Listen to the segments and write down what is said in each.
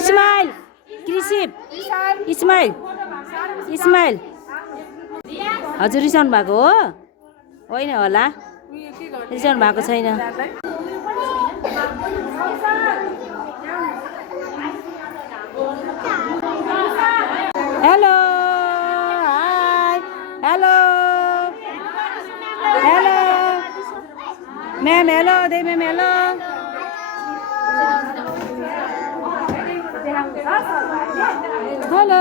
Ismail. Krisip. Ismail. Ismail. हजुर रिसाउनु भएको हो होइन होला रिसाउनु भएको छैन hello hi hello hello ma'am hello they ma'am hello hello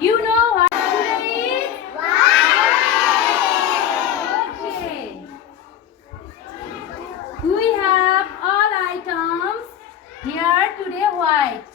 You know what today is? Okay. We have all items here today white.